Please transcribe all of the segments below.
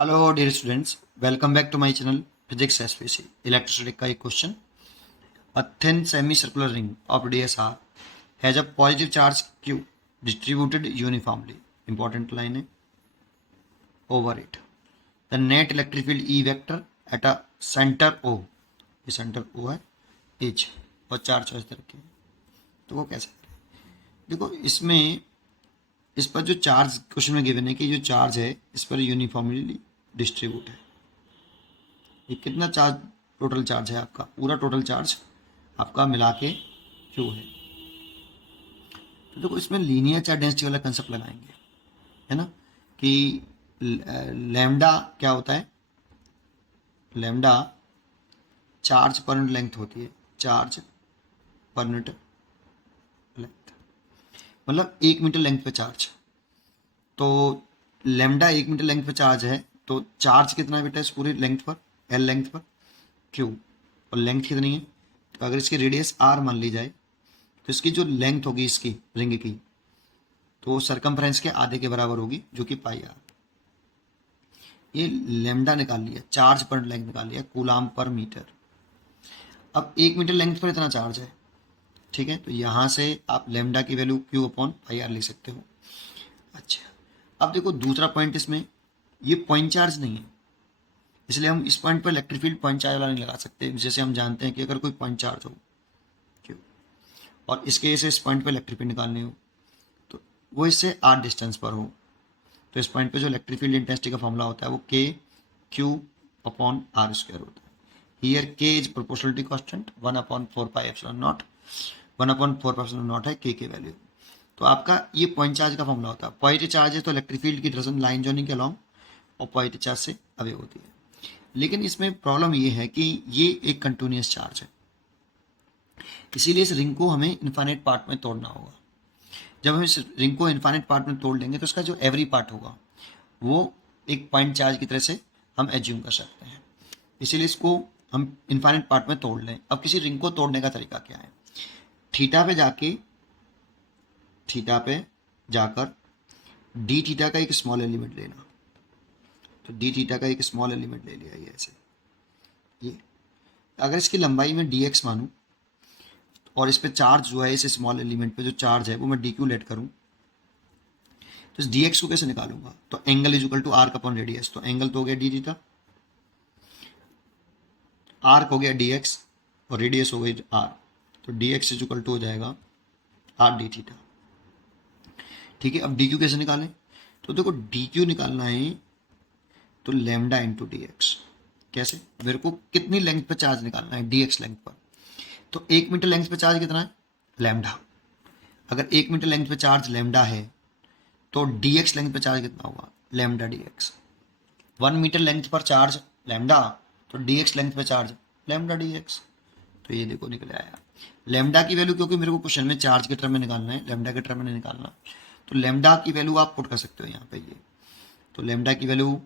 Hello dear students, welcome back to my channel physics SPC. Electrostatic का एक question. A thin semi circular ring of DSR has a positive charge Q distributed uniformly, important line है, over it. The net electric field E vector at a centre O, ये centre ओ है, H, और charge इस तरह की है। तो वो कैसे करें? देखो, इसमें इस पर जो चार्ज क्वेश्चन में गिवन है कि जो चार्ज है इस पर यूनिफॉर्मली डिस्ट्रीब्यूट है। ये कितना चार्ज, टोटल चार्ज है आपका, पूरा टोटल चार्ज आपका मिला के क्यू है। तो देखो, इसमें लीनियर चार्ज डेंसिटी वाला कंसेप्ट लगाएंगे, है ना, कि लैम्डा क्या होता है। Lambda charge per unit length होती है, चार्ज पर यूनिट लेंथ, मतलब 1 मीटर लेंथ पे चार्ज। तो लैम्डा 1 मीटर लेंथ पे चार्ज है, तो चार्ज कितना बेटा इस पूरी लेंथ पर, एल लेंथ पर, क्यू, और लेंथ कितनी है। तो अगर इसकी रेडियस आर मान ली जाए तो इसकी जो लेंथ होगी इसकी रिंग की, तो सरकमफ्रेंस के आधे के बराबर होगी, जो कि पाई आर। ये लेमडा निकाल लिया, चार्ज पर लेंथ निकाल लिया, कूलाम पर मीटर। अब 1 मीटर लेंथ पर इतना चार्ज है, ठीक है, तो यहाँ से आप लेमडा की value q upon pi r लिख सकते हो। अच्छा, अब देखो दूसरा पॉइंट, इसमें ये पॉइंट चार्ज नहीं है, इसलिए हम इस पॉइंट पर इलेक्ट्रिक फील्ड पॉइंट चार्ज वाला नहीं लगा सकते। जैसे हम जानते हैं कि अगर कोई पॉइंट चार्ज हो क्यू, और इसके से इस पॉइंट पर इलेक्ट्रिक फील्ड निकालनी हो, तो वो इससे आर डिस्टेंस पर हो, तो इस पॉइंट पे जो इलेक्ट्रिक फील्ड इंटेंसिटी का फॉर्मूला होता है वो के क्यू अपॉन आर स्क्वायर होता है। हियर के इज प्रोपोर्शनलिटी कांस्टेंट, 1/4πε0, 1/4πε0 है के वैल्यू। तो आपका ये पॉइंट चार्ज का फॉर्मूला होता है। पॉजिटिव चार्ज है तो इलेक्ट्रिक फील्ड की डायरेक्शन लाइन जॉइनिंग के अलॉन्ग, और पॉजिटिव चार्ज से अवे होती है। लेकिन इसमें प्रॉब्लम ये है कि ये एक कंटिन्यूस चार्ज है, इसीलिए इस रिंग को हमें इन्फाइनाइट पार्ट में तोड़ना होगा। जब हम इस रिंग को इन्फाइनाइट पार्ट में तोड़ लेंगे तो उसका जो एवरी पार्ट होगा वो एक पॉइंट चार्ज की तरह से हम एज्यूम कर सकते हैं। इसीलिए इसको हम इन्फाइनाइट पार्ट में तोड़ लें। अब किसी रिंग को तोड़ने का तरीका क्या है? थीटा पे जाके, थीटा पे जाकर डी थीटा का एक स्मॉल एलिमेंट लेना। तो डी थीटा का एक स्मॉल एलिमेंट ले लिया, ये ऐसे, ये अगर इसकी लंबाई में डी एक्स मानूँ और इस पर चार्ज जो है, इस स्मॉल एलिमेंट पे जो चार्ज है वो मैं डी क्यू लेट करूँ, तो इस डी एक्स को कैसे निकालूंगा? तो angle is equal to r upon radius. तो एंगल तो हो गया डी थीटा, आर्क हो गया डी एक्स, और रेडियस हो गई आर। तो d x is equal to हो जाएगा आर डी थीटा। ठीक है, अब डी क्यू कैसे निकालें? तो देखो, डी क्यू निकालना है तो लेमडा इंटू डी एक्स। कैसे? मेरे को कितनी लेंथ पे चार्ज निकालना है, डी एक्स लेंथ पर। तो 1 मीटर लेंथ पे चार्ज कितना है? लेमडा। अगर 1 मीटर लेंथ पे चार्ज लेमडा है तो डी एक्स लेंथ पे चार्ज कितना होगा? Lambda d x. 1 metre length पर चार्ज लेमडा, तो डी एक्स लेंथ पे चार्ज लेमडा डी एक्स। तो ये देखो निकल आया लेमडा की वैल्यू, क्योंकि मेरे को क्वेश्चन में चार्ज के टर्म में निकालना है, लेमडा के टर्म में नहीं निकालना। तो लेमडा की वैल्यू आप पुट कर सकते हो यहाँ पे, ये तो लेमडा की वैल्यू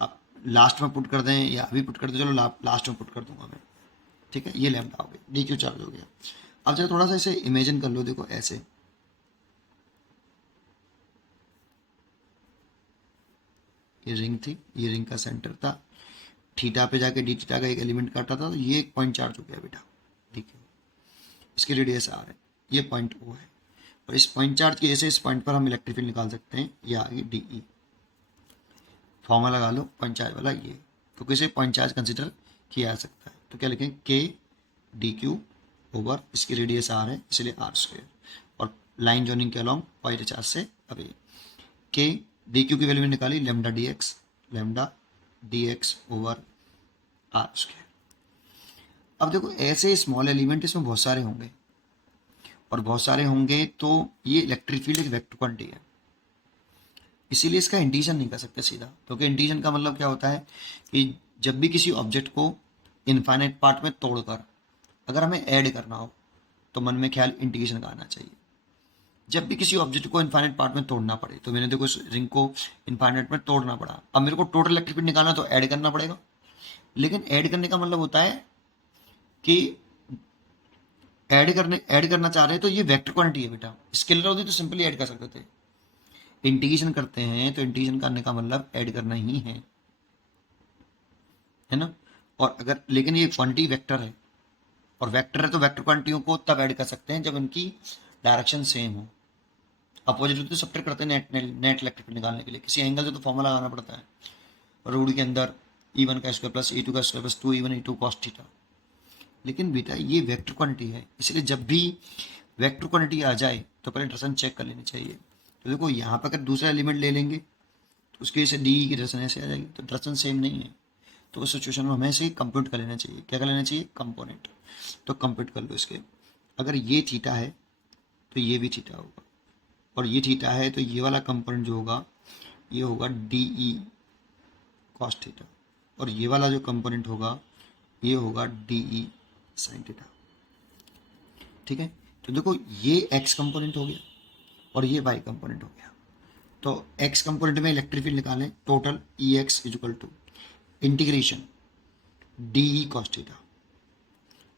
आप लास्ट में पुट कर दें या अभी पुट कर दें, चलो लास्ट में पुट कर दूंगा मैं। ठीक है, ये लेमडा हो गया, डी क्यू चार्ज हो गया। अब जरा थोड़ा सा इसे इमेजिन कर लो, देखो ऐसे, ये रिंग थी, ये रिंग का सेंटर था, थीटा पे जाके डी थीटा का एक एलिमेंट काटा था, तो ये एक पॉइंट चार्ज हो गया बेटा। ठीक है, इसकी रेडियस आर है, ये पॉइंट ओ है, और इस पॉइंट चार्ज की जैसे इस पॉइंट पर हम इलेक्ट्रिक फील्ड निकाल सकते हैं, ये आ गई डी ई। फॉर्मूला लगा लो पॉइंट चार्ज वाला ये, तो किसे पॉइंट चार्ज कंसिडर किया जा सकता है। तो क्या लिखें? के डी क्यू ओवर, इसकी रेडियस आर है इसलिए आर स्क्वायर, और लाइन जॉइनिंग के अलॉन्ग पॉइंट चार्ज से अभी के डी क्यू की वैल्यू में निकाली, lambda d x, lambda d x over r square. अब देखो, ऐसे स्मॉल एलिमेंट इसमें बहुत सारे होंगे, और बहुत सारे होंगे तो ये इलेक्ट्रिक फील्ड एक वेक्टर क्वांटिटी है, इसीलिए इसका इंटीजन नहीं कर सकते सीधा, क्योंकि इंटीजन का मतलब क्या होता है कि जब भी किसी ऑब्जेक्ट को इनफाइनाइट पार्ट में तोड़कर अगर हमें ऐड करना हो तो मन में ख्याल इंटीग्रेशन का आना चाहिए। जब भी किसी ऑब्जेक्ट को इनफाइनाइट पार्ट में तोड़ना पड़े, तो मैंने देखो इस रिंग को इनफाइनाइट में तोड़ना पड़ा, अब मेरे को टोटल इलेक्ट्रिक फील्ड निकालना तो ऐड करना पड़ेगा। लेकिन ऐड करने का मतलब होता है कि ऐड करना चाह रहे हैं तो ये वेक्टर क्वांटिटी है बेटा, स्केलर होती तो सिंपली ऐड कर सकते थे। इंटीग्रेशन करते हैं तो इंटीग्रेशन करने का मतलब ऐड करना ही है। है ना। और अगर लेकिन ये क्वांटिटी वेक्टर है, और वेक्टर है तो वेक्टर क्वांटिटियों को तब ऐड कर सकते हैं जब उनकी डायरेक्शन सेम हो। अपोजिट होते तो सब्ट्रैक्ट करते हैं नेट इलेक्ट्रिक फील्ड निकालने के लिए, किसी एंगल से तो फॉर्मूला लगाना पड़ता है रूट के अंदर, E1 का स्क्वायर प्लस E2 का square plus 2E1 E2 cos theta. लेकिन बेटा ये वेक्टर क्वांटिटी है, इसलिए जब भी वेक्टर क्वांटिटी आ जाए तो पहले डायरेक्शन चेक कर लेनी चाहिए। तो देखो यहाँ पर अगर दूसरा एलिमेंट ले लेंगे तो उसकी वजह से डी की डायरेक्शन ऐसे आ जाएगी, तो डायरेक्शन सेम नहीं है। तो उस सिचुएशन में हमें इसे कंप्यूट कर लेना चाहिए। क्या कर लेना चाहिए? कंपोनेंट। तो कंप्यूट कर लो इसके। अगर ये थीटा है तो ये भी थीटा होगा, और ये थीटा है तो ये वाला कंपोनेंट जो होगा ये होगा डी ई कॉस थीटा, और ये वाला जो कंपोनेंट होगा ये होगा डी ई साइन थीटा। ठीक है, तो देखो ये एक्स कंपोनेंट हो गया और ये वाई कंपोनेंट हो गया। तो एक्स कंपोनेंट में इलेक्ट्रिक फील्ड निकालें, total e x is equal to integration d e cos theta,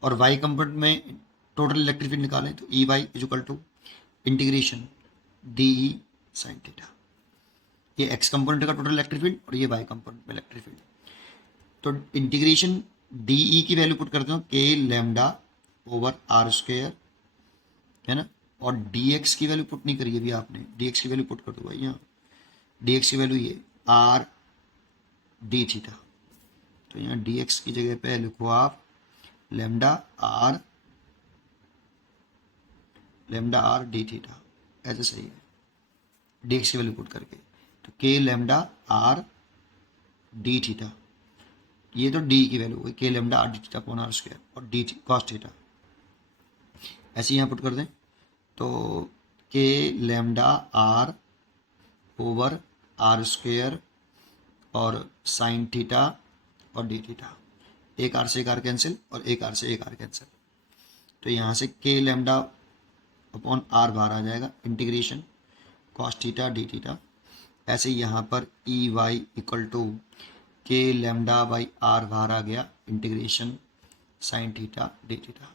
और वाई कंपोनेंट में टोटल इलेक्ट्रिक फील्ड निकालें तो e y is equal to integration d e sine theta. ये एक्स कंपोनेंट का total electric field और ये y component में electric field. तो इंटीग्रेशन डी ई की वैल्यू पुट करते हो के लैम्डा ओवर आर स्क्वेयर, है ना, और डी एक्स की वैल्यू पुट नहीं करी अभी आपने, डी एक्स की वैल्यू पुट कर दो भाई यहाँ, डी एक्स की वैल्यू ये आर डी थीटा। तो यहाँ डी एक्स की जगह पे लिखो आप लेमडा आर डी थीटा, ऐसे सही है डी एक्स की वैल्यू पुट करके। तो k lambda r d theta, ये तो डी की वैल्यू हुई k lambda r d theta upon r square, और डी कॉस थीटा ऐसे यहाँ पुट कर दें तो k lambda r over r square और साइन थीटा और डी थीटा, एक आर से एक आर कैंसिल और एक आर से एक आर कैंसिल। तो यहाँ से के लेमडा अपॉन आर बाहर आ जाएगा, integration cos theta D theta. ऐसे यहाँ पर ई वाई इक्वल टू के लेमडा बाई आर बाहर आ गया, integration sine theta D theta.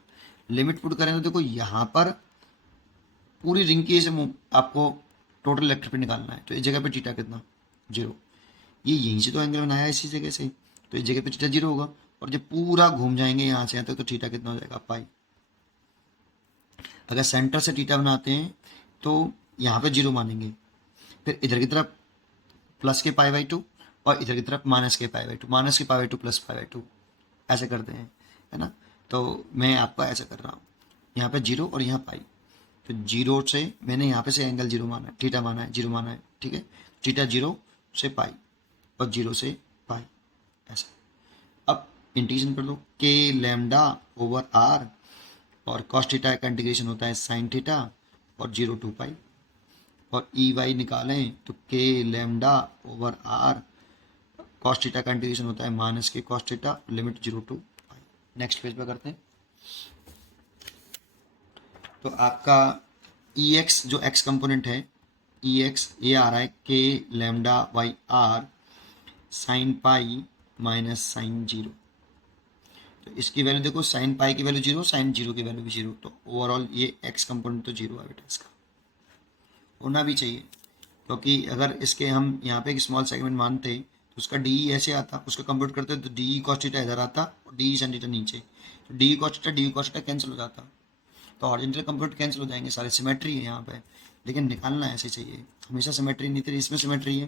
Limit put करें तो देखो यहाँ पर पूरी रिंग की से आपको टोटल इलेक्ट्रिक फील्ड निकालना है, तो इस जगह पे थीटा कितना? 0। ये यहीं से तो एंगल बनाया है इसी जगह से, तो इस जगह पे थीटा 0 होगा, और जब पूरा घूम जाएंगे यहाँ से यहाँ तक तो थीटा कितना हो जाएगा? पाई। अगर सेंटर से थीटा बनाते हैं तो यहाँ पे 0 मानेंगे, फिर इधर की तरफ प्लस के पाई बाई 2 और इधर की तरफ माइनस के पाई बाई 2, माइनस के pi by 2 plus pi by 2 ऐसे करते हैं, है ना। तो मैं आपका ऐसा कर रहा हूँ, यहाँ पे 0 और यहाँ पाई, तो 0 से मैंने यहाँ पे से एंगल 0 माना है, थीटा माना है, 0 माना है, ठीक है। थीटा 0 से पाई और 0 से पाई ऐसा। अब इंटीग्रेशन कर दो के लेमडा ओवर आर, और कॉस थीटा का इंटीग्रेशन होता है साइन थीटा और 0 टू पाई, और ई वाई निकालें तो k lambda over r cos theta का इंटीग्रेशन होता है minus k cos theta, limit 0 to pi. Next page पे करते हैं। तो आपका ई एक्स जो एक्स कंपोनेंट है, ई एक्स ये आ रहा है k lambda by r sine pi minus sine 0। तो इसकी वैल्यू देखो, साइन पाई की वैल्यू 0, साइन 0 की वैल्यू भी 0, तो ओवरऑल ये एक्स कंपोनेंट तो 0 है बेटा, इसका होना भी चाहिए, क्योंकि अगर इसके हम यहाँ पे एक स्मॉल सेगमेंट मानते तो उसका डी ऐसे आता, उसका कंप्यूट करते तो डी कॉस थीटा इधर आता और डी साइन थीटा नीचे, तो डी कॉस थीटा कैंसिल हो जाता, तो हॉरिजॉन्टल कंप्यूट कैंसिल हो जाएंगे सारे, सिमेट्री है यहाँ पे। लेकिन निकालना ऐसे चाहिए हमेशा, सिमेट्री नहीं थी, इसमें सिमेट्री है,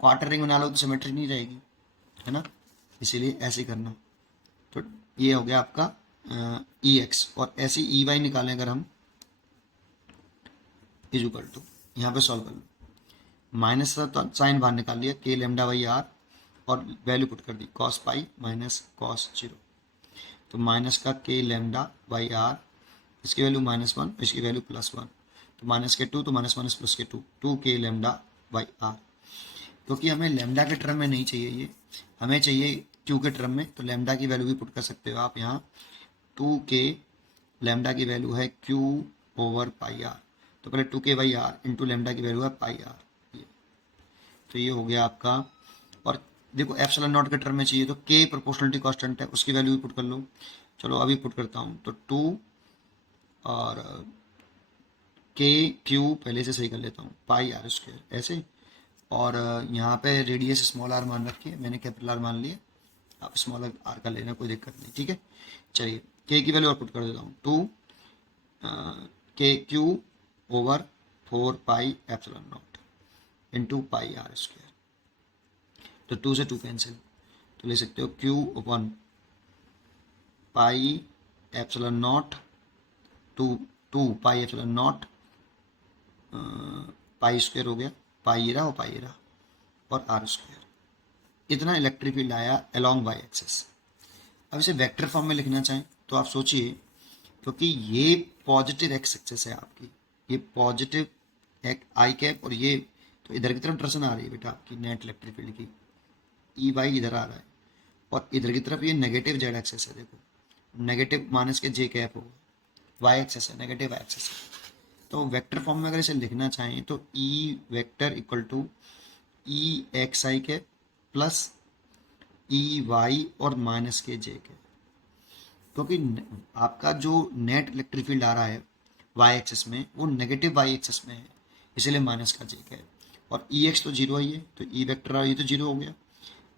क्वार्टर रिंग बना लो तो सिमेट्री नहीं रहेगी, है ना, इसीलिए ऐसे करना। तो ये हो गया आपका ई एक्स, और ऐसे ई वाई निकालें अगर हम इज इक्वल टू, यहाँ पे सॉल्व कर लो, माइनस तो साइन बाहर निकाल लिया, के लेमडा बाई आर और वैल्यू पुट कर दी कॉस पाई माइनस कॉस 0, तो माइनस का के लेमडा बाई आर, इसकी वैल्यू -1, इसकी वैल्यू +1, तो माइनस के 2 तो माइनस माइनस प्लस के 2, 2 के लेमडा बाई आर। क्योंकि हमें लेमडा के टर्म में नहीं चाहिए ये, हमें चाहिए क्यू के टर्म में, तो लेमडा की वैल्यू भी पुट कर सकते हो आप यहाँ, 2 के लेमडा की वैल्यू है क्यू ओवर पाई आर, तो पहले 2 के बाई आर इंटू लेमडा की वैल्यू है पाई आर, तो ये हो गया आपका। और देखो एप्सिलॉन नॉट के टर्म में चाहिए तो के प्रोपोर्शनलिटी कांस्टेंट है, उसकी वैल्यू भी पुट कर लो। चलो अभी पुट करता हूँ, तो 2 और के क्यू पहले से सही कर लेता हूँ, पाई आर स्क्वायर ऐसे, और यहाँ पे रेडियस स्मॉल आर मान रखी है मैंने, कैपिटल आर मान लिया, आप स्मॉल आर का लेना, कोई दिक्कत नहीं, ठीक है। चलिए के की वैल्यू और पुट कर देता हूँ, 2 k q over 4 pi epsilon naught into pi r square. तो 2 से 2 कैंसिल, तो ले सकते हो q upon pi epsilon naught, two pi epsilon naught pi square हो गया, पाई रहा और पाई रहा, और आर स्क्वायर। इतना इलेक्ट्रिक फील्ड आया अलोंग वाई एक्सिस। अब इसे वेक्टर फॉर्म में लिखना चाहें तो आप सोचिए, क्योंकि ये पॉजिटिव एक्स एक्सिस है आपकी, ये पॉजिटिव आई कैप, और ये तो इधर की तरफ डायरेक्शन आ रही है बेटा आपकी नेट इलेक्ट्रिक फील्ड की, ई वाई इधर आ रहा है, और इधर की तरफ ये नेगेटिव जेड एक्सिस है, देखो नेगेटिव माइनस के जे कैप होगा, वाई एक्सिस है, नेगेटिव वाई एक्सिस है। तो वेक्टर फॉर्म में अगर इसे लिखना चाहें तो E vector equal to E X I के प्लस ई वाई और माइनस के जे के, क्योंकि आपका जो नेट इलेक्ट्रिक फील्ड आ रहा है वाई एक्सिस में वो नेगेटिव वाई एक्सिस में है, इसीलिए माइनस का जे के है। और ई एक्स तो जीरो ही है, तो ई वेक्टर ये तो जीरो हो गया,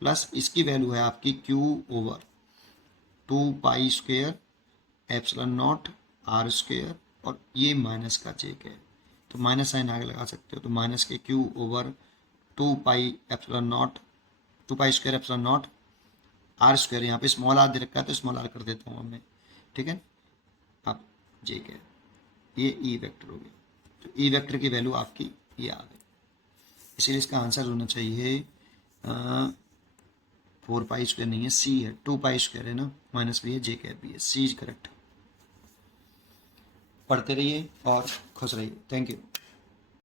प्लस इसकी वैल्यू है आपकी q over 2 pi square epsilon naught r square, और ये माइनस का जे के है, तो माइनस साइन आगे लगा सकते हो, तो minus k q over 2 pi epsilon naught, 2 pi square epsilon naught r square, यहाँ पे स्मॉल आर दे रखा है तो स्मॉल आर कर देता हूँ मैं, ठीक है। अब जे के, ये ई वेक्टर हो गया, तो ई वेक्टर की वैल्यू आपकी ये आ गई, इसीलिए इसका आंसर होना चाहिए 4 पाई स्क्वायर नहीं है, सी है, 2 पाई स्क्वायर है ना, माइनस भी है, जे कैप भी है, सी इज करेक्ट। पढ़ते रहिए और खुश रहिए, थैंक यू।